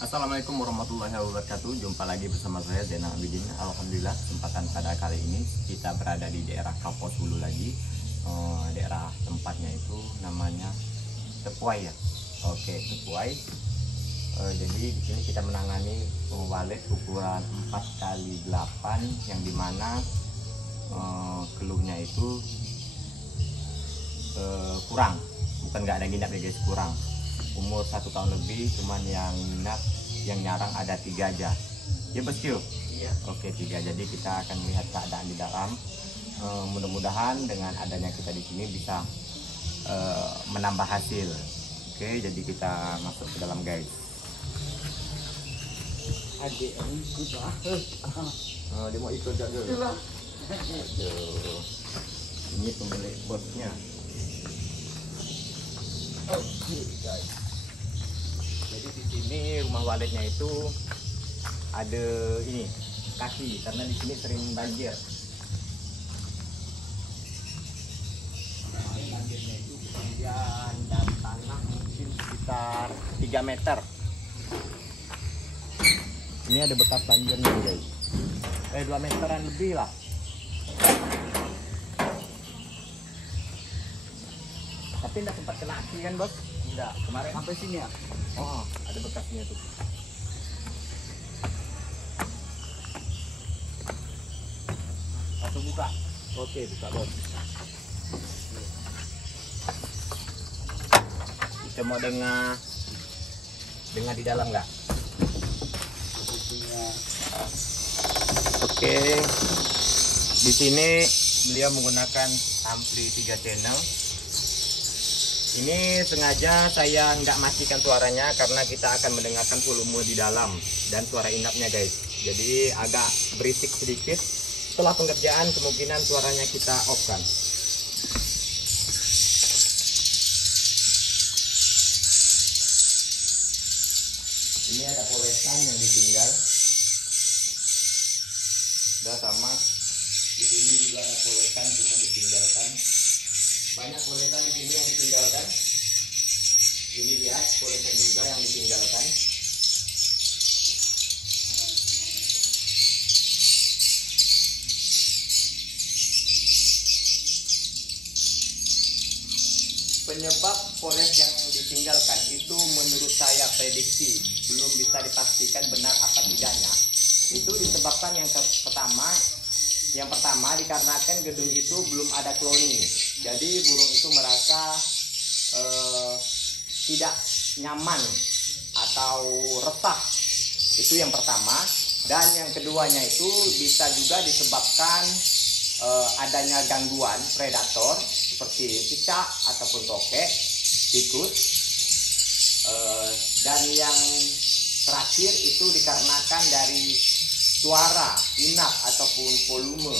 Assalamualaikum warahmatullahi wabarakatuh. Jumpa lagi bersama saya Zainal Abidin. Alhamdulillah kesempatan pada kali ini kita berada di daerah Kapos Hulu lagi. Daerah tempatnya itu namanya Tepuai ya. Oke, Tepuai. Jadi di sini kita menangani walet ukuran 4x8 yang dimana keluhnya itu kurang, bukan nggak ada nginap ya guys, kurang. Umur 1 tahun lebih, cuman yang minat yang nyarang ada 3 aja ya bosku. Iya. Oke, 3. Jadi kita akan melihat keadaan di dalam. Mudah-mudahan dengan adanya kita di sini bisa menambah hasil. Oke, jadi kita masuk ke dalam guys. Adik ikut lah. Dia mau ikut gak dulu? Ini pemilik bosnya. Oke guys. Jadi di sini rumah waletnya itu ada ini kaki karena di sini sering banjir. Banjirnya itu ketinggian dari tanah mungkin sekitar 3 meter. Ini ada bekas banjirnya guys. 2 meteran lebih lah. Tapi enggak sempat kena api kan bos? Enggak, kemarin Sampai sini ya? oh ada bekasnya tuh. Langsung buka. Oke, buka bos. Kita mau dengar di dalam nggak? Oke, di sini beliau menggunakan ampli 3 channel. Ini sengaja saya nggak matikan suaranya karena kita akan mendengarkan volume di dalam dan suara inapnya guys. Jadi agak berisik sedikit. Setelah pengerjaan kemungkinan suaranya kita off kan. Ini ada polesan yang ditinggal. Udah sama. Di sini juga ada polesan cuma ditinggalkan. Banyak polesan di sini yang ditinggalkan. Ini lihat polesan juga yang ditinggalkan. Penyebab poles yang ditinggalkan itu menurut saya prediksi, belum bisa dipastikan benar apa tidaknya. Itu disebabkan yang pertama dikarenakan gedung itu belum ada cloning. Jadi burung itu merasa tidak nyaman atau resah. Itu yang pertama. Dan yang keduanya itu bisa juga disebabkan adanya gangguan predator seperti cicak ataupun tokek, tikus. Dan yang terakhir itu dikarenakan dari suara inap ataupun volume,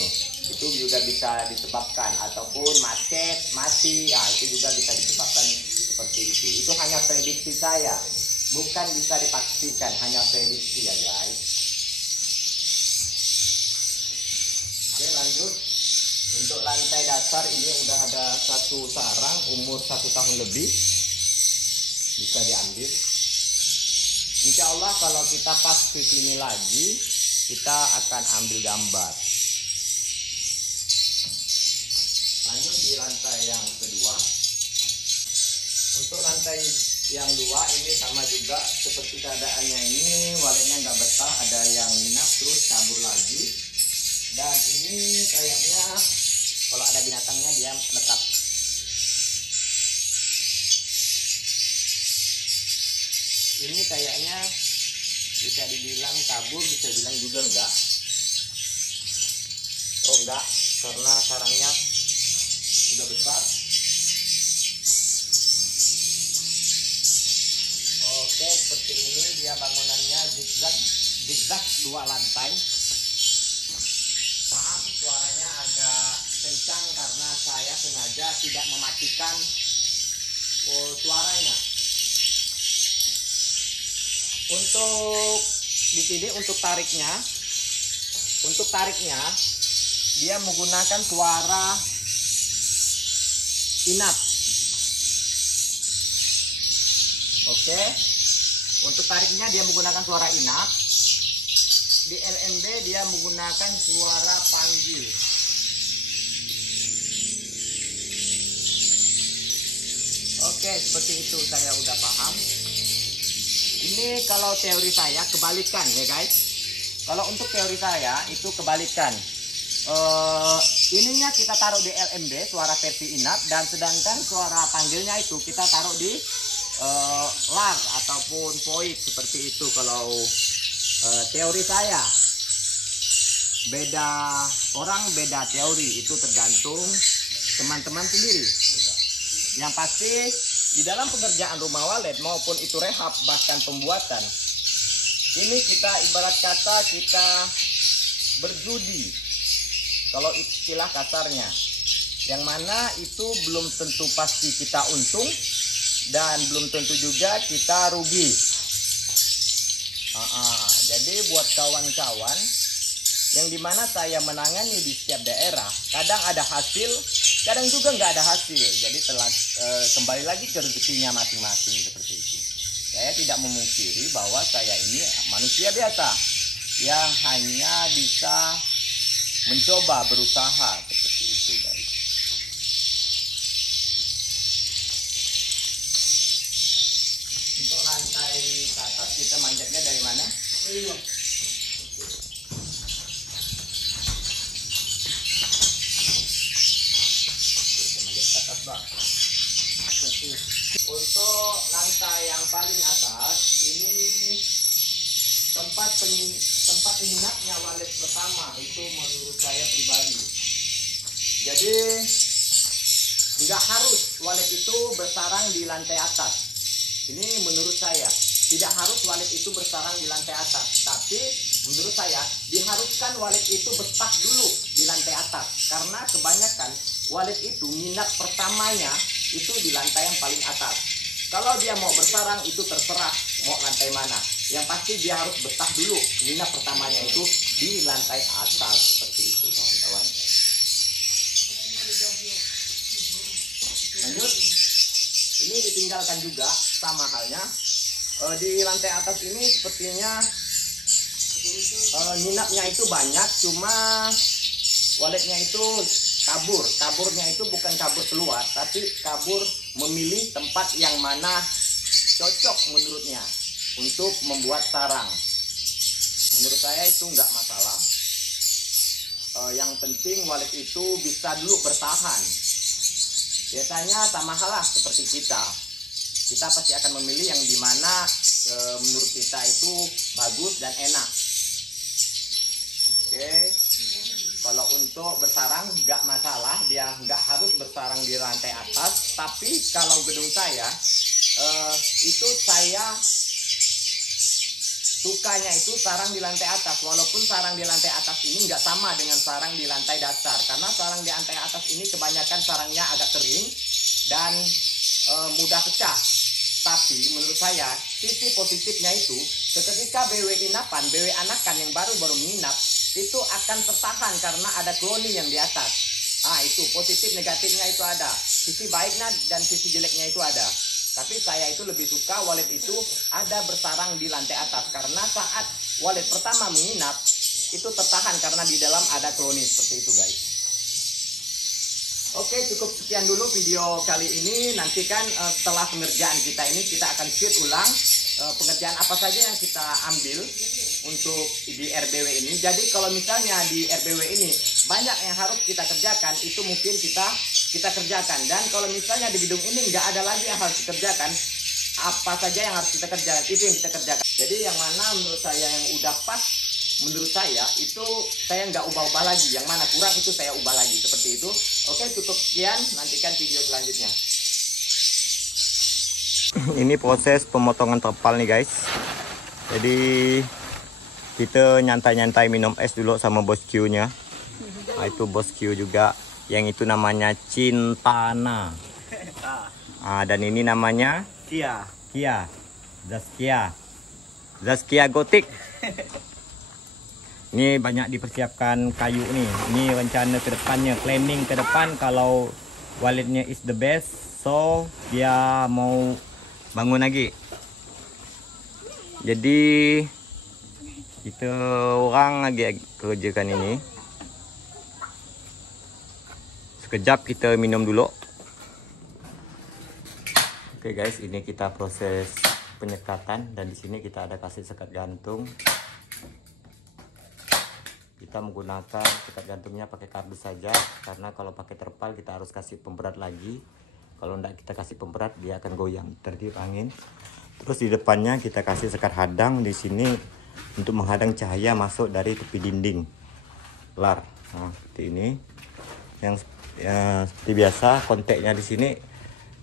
itu juga bisa disebabkan, ataupun macet, mati, itu juga bisa disebabkan seperti itu. Itu hanya prediksi saya, bukan bisa dipastikan, hanya prediksi ya guys. Oke, lanjut. Untuk lantai dasar ini udah ada 1 sarang umur 1 tahun lebih, bisa diambil. Insya Allah kalau kita pas ke sini lagi kita akan ambil gambar. Lanjut di lantai yang kedua. Untuk lantai yang 2 ini sama juga seperti keadaannya ini, waletnya nggak betah, ada yang nginap terus kabur lagi. Dan ini kayaknya kalau ada binatangnya dia menetap. Ini kayaknya bisa dibilang kabur, bisa bilang juga enggak. Oh enggak, karena sarangnya udah besar. Oke, seperti ini dia bangunannya zigzag 2 lantai. Maaf suaranya agak kencang karena saya sengaja tidak mematikan suaranya. Untuk di sini untuk tariknya dia menggunakan suara inap. Oke. Untuk tariknya dia menggunakan suara inap. Di LMB dia menggunakan suara panggil. Oke, seperti itu saya udah paham. Ini kalau teori saya kebalikan ya guys. Kalau untuk teori saya itu kebalikan. Ininya kita taruh di LMB suara versi inap, dan sedangkan suara panggilnya itu kita taruh di lar ataupun void seperti itu. Kalau teori saya, beda orang beda teori, itu tergantung teman-teman sendiri. Yang pasti di dalam pengerjaan rumah walet maupun itu rehab bahkan pembuatan, ini kita ibarat kata kita berjudi, kalau istilah kasarnya, yang mana itu belum tentu pasti kita untung dan belum tentu juga kita rugi. Jadi buat kawan-kawan yang dimana saya menangani di setiap daerah, kadang ada hasil, kadang juga nggak ada hasil. Jadi kembali lagi ke rezekinya masing-masing seperti itu. Saya tidak memungkiri bahwa saya ini manusia biasa yang hanya bisa mencoba berusaha seperti itu guys. Untuk lantai ke atas kita manjatnya dari mana? Kita manjat ke atas bang. Untuk lantai yang paling atas ini tempat menginapnya walet pertama, itu menurut saya pribadi. Jadi nggak harus walet itu bersarang di lantai atas. Ini menurut saya tidak harus walet itu bersarang di lantai atas, tapi menurut saya diharuskan walet itu betah dulu di lantai atas, karena kebanyakan walet itu minat pertamanya itu di lantai yang paling atas. Kalau dia mau bersarang itu terserah mau lantai mana, yang pasti dia harus betah dulu minat pertamanya itu di lantai atas seperti itu kawan-kawan. Lanjut, ini ditinggalkan juga sama halnya. Di lantai atas ini sepertinya nginapnya itu banyak, cuma waletnya itu kaburnya itu bukan kabur keluar, tapi kabur memilih tempat yang mana cocok menurutnya untuk membuat sarang. Menurut saya itu nggak masalah. Yang penting walet itu bisa dulu bertahan. Biasanya sama halnya seperti kita pasti akan memilih yang dimana menurut kita itu bagus dan enak. Oke. Kalau untuk bersarang nggak masalah, dia nggak harus bersarang di lantai atas. Tapi kalau gedung saya itu saya sukanya itu sarang di lantai atas. Walaupun sarang di lantai atas ini nggak sama dengan sarang di lantai dasar, karena sarang di lantai atas ini kebanyakan sarangnya agak kering dan mudah pecah. Tapi menurut saya sisi positifnya itu ketika BW inapan, BW anakan yang baru menginap itu akan tertahan karena ada kloni yang di atas. Itu positif negatifnya itu ada. Sisi baiknya dan sisi jeleknya itu ada. Tapi saya itu lebih suka walet itu ada bersarang di lantai atas, karena saat walet pertama menginap itu tertahan karena di dalam ada kloni seperti itu guys. Oke, cukup sekian dulu video kali ini. Nantikan setelah pengerjaan kita ini kita akan shoot ulang pengerjaan apa saja yang kita ambil untuk di RBW ini. Jadi kalau misalnya di RBW ini banyak yang harus kita kerjakan, itu mungkin kita kerjakan. Dan kalau misalnya di gedung ini nggak ada lagi yang harus dikerjakan, apa saja yang harus kita kerjakan itu yang kita kerjakan. Jadi yang mana menurut saya yang udah pas, menurut saya itu saya nggak ubah-ubah lagi. Yang mana kurang itu saya ubah lagi seperti itu. Oke, cukup sekian. Nantikan video selanjutnya. Ini proses pemotongan terpal nih guys. Jadi kita nyantai-nyantai minum es dulu sama bos Q nya. Itu bos Q juga. Yang itu namanya Cintana. Dan ini namanya Kia. Zaskia Gotik. Ini banyak dipersiapkan kayu nih. Ini rencana ke depannya, planning ke depan kalau waletnya is the best. So dia mau bangun lagi. Jadi kita orang lagi kerjakan ini. Sekejap kita minum dulu. Oke guys, ini kita proses penyekatan dan di sini kita ada kasih sekat gantung. Kita menggunakan sekat gantungnya pakai kardus saja karena kalau pakai terpal kita harus kasih pemberat lagi. Kalau tidak kita kasih pemberat dia akan goyang tertiup angin. Terus di depannya kita kasih sekat hadang di sini untuk menghadang cahaya masuk dari tepi dinding lar. Nah, seperti ini. Yang seperti biasa kontaknya di sini.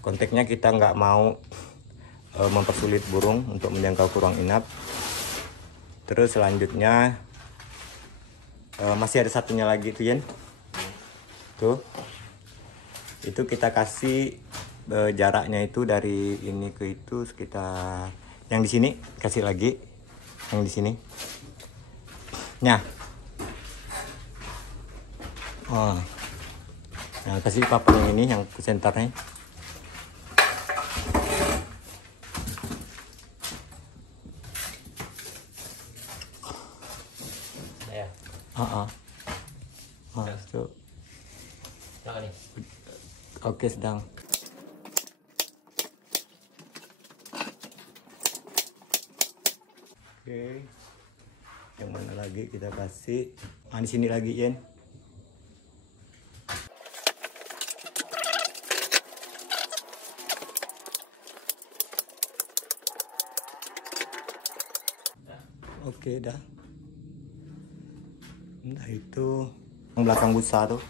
Kontaknya kita nggak mau mempersulit burung untuk menjangkau ke ruang inap. Terus selanjutnya masih ada satunya lagi tuh Yen. Tuh. Itu kita kasih jaraknya itu dari ini ke itu sekitar yang di sini kasih lagi yang di sini. Nah, nah kasih papan yang ini yang ke senternya. Ya. Tuh. Nih. Oke sedang. Oke, yang mana lagi kita kasih? Di sini lagi Yen. Oke dah. Nah itu yang belakang busa tuh.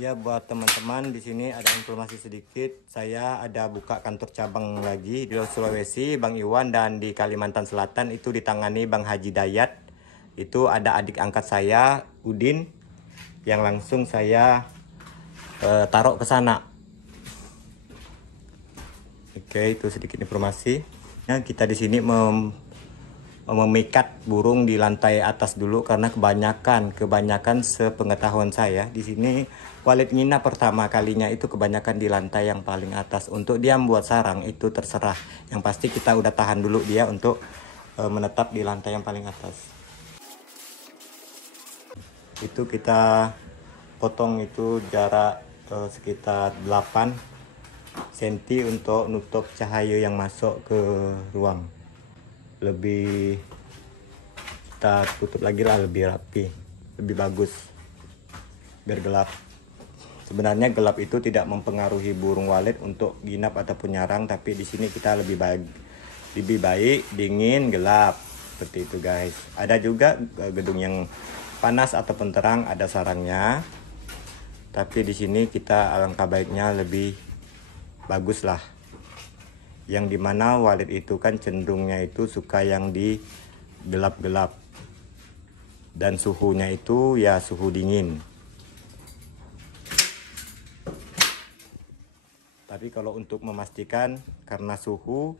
Ya buat teman-teman di sini ada informasi sedikit. Saya ada buka kantor cabang lagi di Sulawesi, Bang Iwan, dan di Kalimantan Selatan itu ditangani Bang Haji Dayat. Itu ada adik angkat saya, Udin, yang langsung saya taruh ke sana. Oke, itu sedikit informasi. Nah, kita di sini memikat burung di lantai atas dulu karena kebanyakan sepengetahuan saya di sini Walid nginap pertama kalinya itu kebanyakan di lantai yang paling atas. Untuk dia membuat sarang itu terserah. Yang pasti kita udah tahan dulu dia untuk menetap di lantai yang paling atas. Itu kita potong itu jarak sekitar 8 cm untuk nutup cahaya yang masuk ke ruang. Lebih kita tutup lagi lah, lebih rapi, lebih bagus biar gelap. Sebenarnya gelap itu tidak mempengaruhi burung walet untuk ginap ataupun nyarang, tapi di sini kita lebih baik dingin gelap seperti itu guys. Ada juga gedung yang panas ataupun terang ada sarangnya, tapi di sini kita alangkah baiknya lebih bagus lah. Yang dimana walet itu kan cenderungnya itu suka yang di gelap-gelap dan suhunya itu ya suhu dingin. Tapi kalau untuk memastikan karena suhu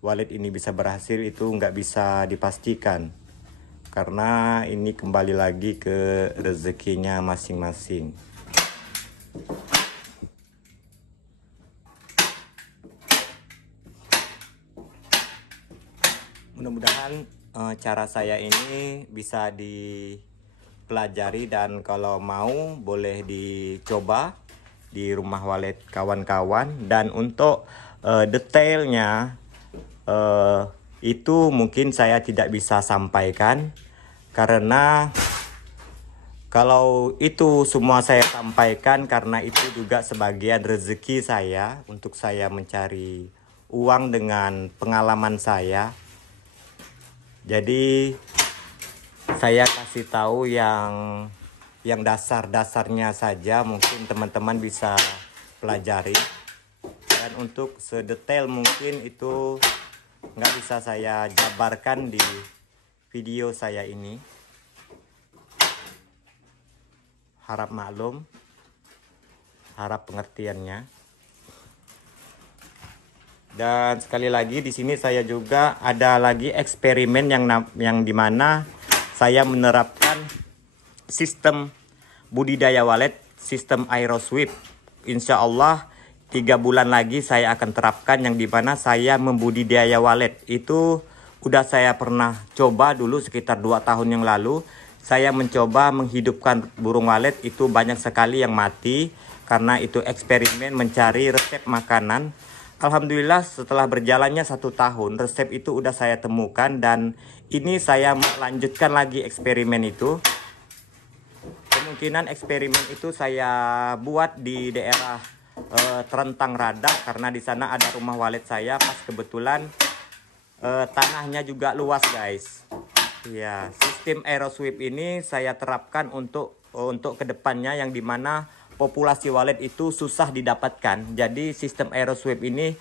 walet ini bisa berhasil itu nggak bisa dipastikan, karena ini kembali lagi ke rezekinya masing-masing. Mudah-mudahan cara saya ini bisa dipelajari dan kalau mau boleh dicoba di rumah walet kawan-kawan. Dan untuk detailnya itu mungkin saya tidak bisa sampaikan, karena kalau itu semua saya sampaikan karena itu juga sebagian rezeki saya untuk saya mencari uang dengan pengalaman saya. Jadi saya kasih tahu yang dasar-dasarnya saja, mungkin teman-teman bisa pelajari. Dan untuk sedetail mungkin itu nggak bisa saya jabarkan di video saya ini. Harap maklum, harap pengertiannya. Dan sekali lagi di sini saya juga ada lagi eksperimen yang dimana saya menerapkan sistem budidaya walet, sistem aerosweep. Insya Allah 3 bulan lagi saya akan terapkan, yang dimana saya membudidaya walet. Itu udah saya pernah coba dulu sekitar 2 tahun yang lalu. Saya mencoba menghidupkan burung walet, itu banyak sekali yang mati karena itu eksperimen mencari resep makanan. Alhamdulillah setelah berjalannya 1 tahun, resep itu udah saya temukan, dan ini saya melanjutkan lagi eksperimen itu. Kemungkinan eksperimen itu saya buat di daerah Terentang Rada, karena di sana ada rumah walet saya. Pas kebetulan tanahnya juga luas, guys. Ya, sistem aerosweep ini saya terapkan untuk kedepannya, yang dimana populasi walet itu susah didapatkan. Jadi sistem aerosweep ini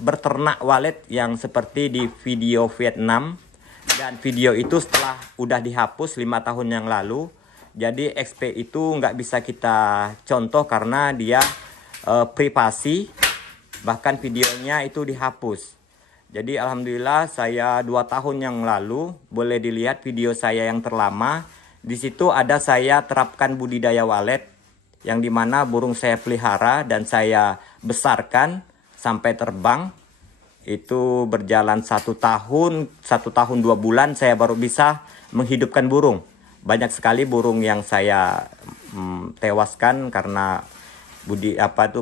berternak walet yang seperti di video Vietnam, dan video itu setelah udah dihapus 5 tahun yang lalu. Jadi XP itu nggak bisa kita contoh karena dia privasi, bahkan videonya itu dihapus. Jadi alhamdulillah saya 2 tahun yang lalu, boleh dilihat video saya yang terlama. Di situ ada saya terapkan budidaya walet, yang dimana burung saya pelihara dan saya besarkan sampai terbang. Itu berjalan 1 tahun 2 bulan saya baru bisa menghidupkan burung. Banyak sekali burung yang saya tewaskan karena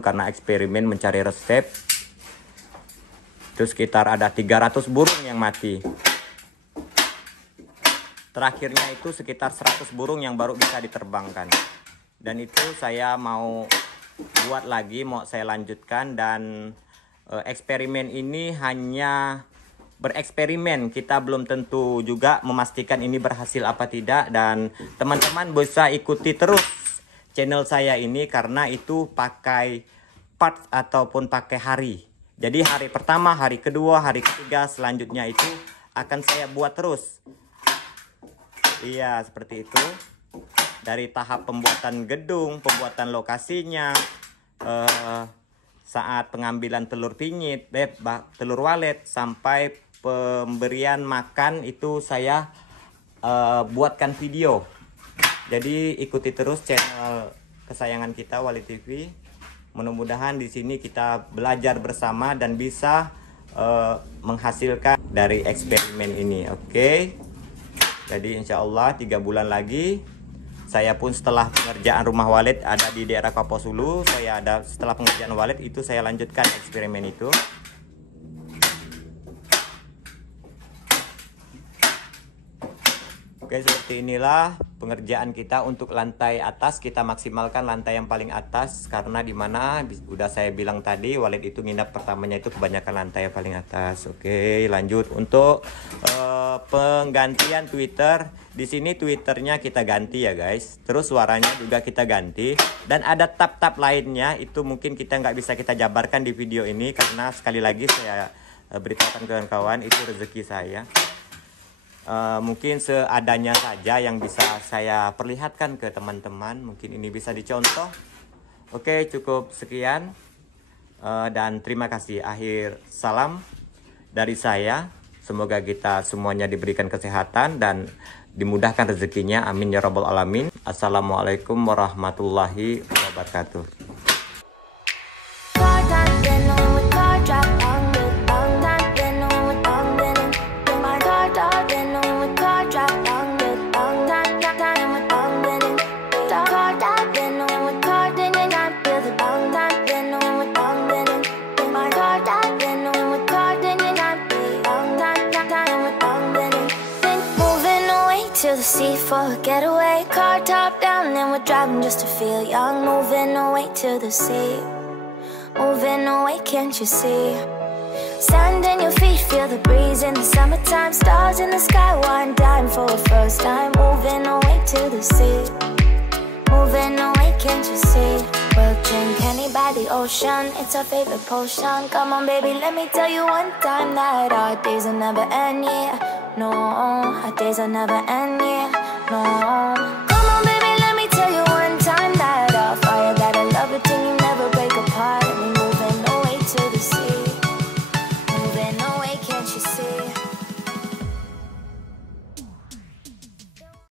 karena eksperimen mencari resep. Itu sekitar ada 300 burung yang mati. Terakhirnya itu sekitar 100 burung yang baru bisa diterbangkan. Dan itu saya mau buat lagi, mau saya lanjutkan. Dan eksperimen ini hanya bereksperimen, kita belum tentu juga memastikan ini berhasil apa tidak. Dan teman-teman bisa ikuti terus channel saya ini, karena itu pakai part ataupun pakai hari. Jadi hari pertama, hari kedua, hari ketiga, selanjutnya itu akan saya buat terus. Iya, seperti itu. Dari tahap pembuatan gedung, pembuatan lokasinya, saat pengambilan telur pinyit, telur walet, sampai pemberian makan itu saya buatkan video. Jadi ikuti terus channel kesayangan kita, Walet TV. Mudah-mudahan di sini kita belajar bersama dan bisa menghasilkan dari eksperimen ini. Oke. Jadi insya Allah 3 bulan lagi saya pun setelah pengerjaan rumah walet ada di daerah Kapuas Hulu, setelah pengerjaan walet itu saya lanjutkan eksperimen itu. Oke, seperti inilah pengerjaan kita untuk lantai atas. Kita maksimalkan lantai yang paling atas, karena dimana udah saya bilang tadi walet itu nginap pertamanya itu kebanyakan lantai yang paling atas. Oke, lanjut untuk penggantian Twitter. Di sini Twitternya kita ganti ya guys. Terus suaranya juga kita ganti. Dan ada tab-tab lainnya, itu mungkin kita nggak bisa kita jabarkan di video ini, karena sekali lagi saya beritahukan kawan-kawan itu rezeki saya. Mungkin seadanya saja yang bisa saya perlihatkan ke teman-teman. Mungkin ini bisa dicontoh. Oke, cukup sekian. Dan terima kasih. Akhir salam dari saya. Semoga kita semuanya diberikan kesehatan dan dimudahkan rezekinya. Amin ya rabbal alamin. Assalamualaikum warahmatullahi wabarakatuh. Sea for a getaway, car top down and we're driving just to feel young. Moving away to the sea, moving away, can't you see? Sand in your feet, feel the breeze in the summertime. Stars in the sky, one dime for a first time. Moving away to the sea, moving away, can't you see? We'll drink honey by the ocean, it's our favorite potion. Come on baby, let me tell you one time that our days will never end, yeah. No, our days will never end, yeah. No.